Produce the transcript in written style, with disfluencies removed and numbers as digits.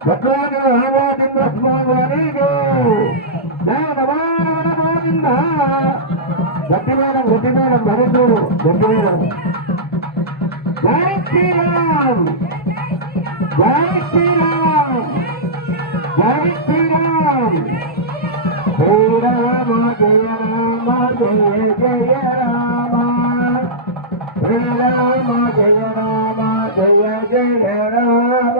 ಭಗವಾನ ಆವಾದಿಂದ ಸ್ವಾಮಿಗೂ ನಮೋದಿಂದ ಗಟ್ಟಿಮೇಡ ಬರೆದು ಗಟ್ಟಿಮೇಡ ಜೈ ಶ್ರೀರಾಮ್ ಜೈ ಶ್ರೀರಾಮ್ ಜೈ ಶ್ರೀರಾಮ್ ಶ್ರೀರಾಮ ಜಯ ರಾಮ ಜಯ ಜಯ ರಾಮ ಶ್ರೀರಾಮ ಜಯ ರಾಮ ಜಯ ಜಯ ರಾಮ